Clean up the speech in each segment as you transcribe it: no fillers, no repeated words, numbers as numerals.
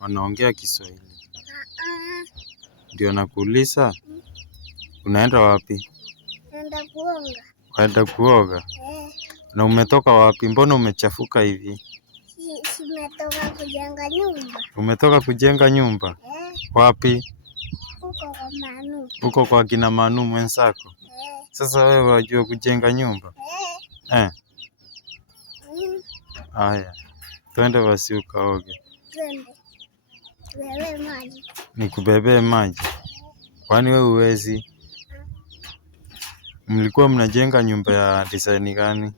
wanaongea Kiswahili. Ndio nakuuliza, unaenda wapi? Naenda kuoga. Waenda kuoga? Na umetoka wapi? Mbona umechafuka hivi? Nimetoka kujenga nyumba. Umetoka kujenga nyumba? Wapi? Huko kwa Manu. Huko kwa kina Manu mwenzako? Sasa wewe wajua kujenga nyumba? Haya, twende basi ukaoge. Twende. Bebe maji. Nikubebee maji? Kwani wewe huwezi? Mlikuwa mnajenga nyumba ya design gani?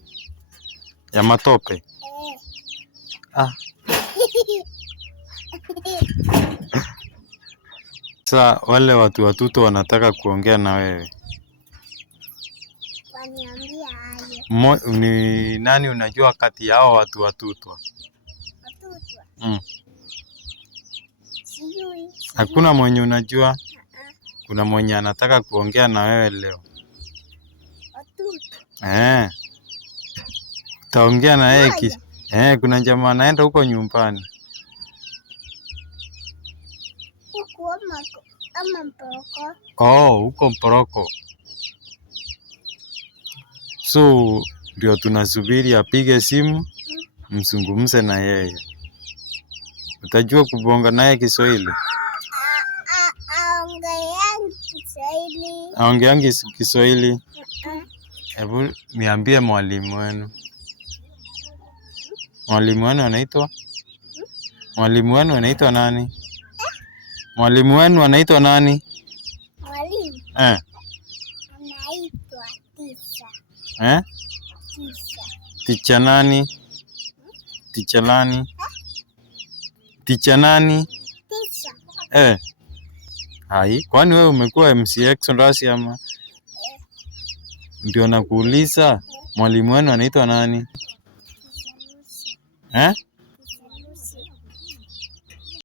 Ya matope? Sasa wale watu watuto wanataka kuongea na wewe. Waniambia aje. Ni nani unajua kati ya hao watu watutwa? Watutwa? Sijui. Hakuna mwenye unajua? Kuna mwenye anataka kuongea na wewe leo. Watutwa? Utaongea na yeye kuna jamaa anaenda huko nyumbani. Huko ama Mporoko? Huko Mporoko. So ndio tunasubiri apige simu mzungumze na yeye. Utajua kubonga naye Kiswahili? Aongeangi Kiswahili? Hebu niambie mwalimu wenu. Mwalimu wenu anaitwa? Mwalimu wenu anaitwa nani? Mwalimu wenu anaitwa nani? Mwalimu? Anaitwa Tisa. Tisa. Ticha nani? Ticha nani? Ticha nani? Tisa. Hai, kwani wewe umekuwa MC Exodus ama? Ndio nakuuliza, mwalimu wenu anaitwa nani?